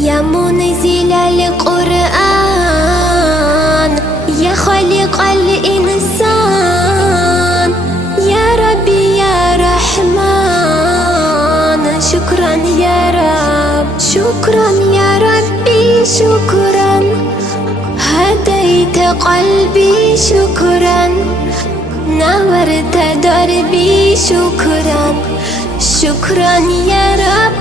يا منزل القرآن، يا خالق الإنسان، يا ربي يا رحمن. شكرا يا رب، شكرا يا ربي، شكرا هديت قلبي، شكرا نورت دربي، شكرا شكرا يا رب،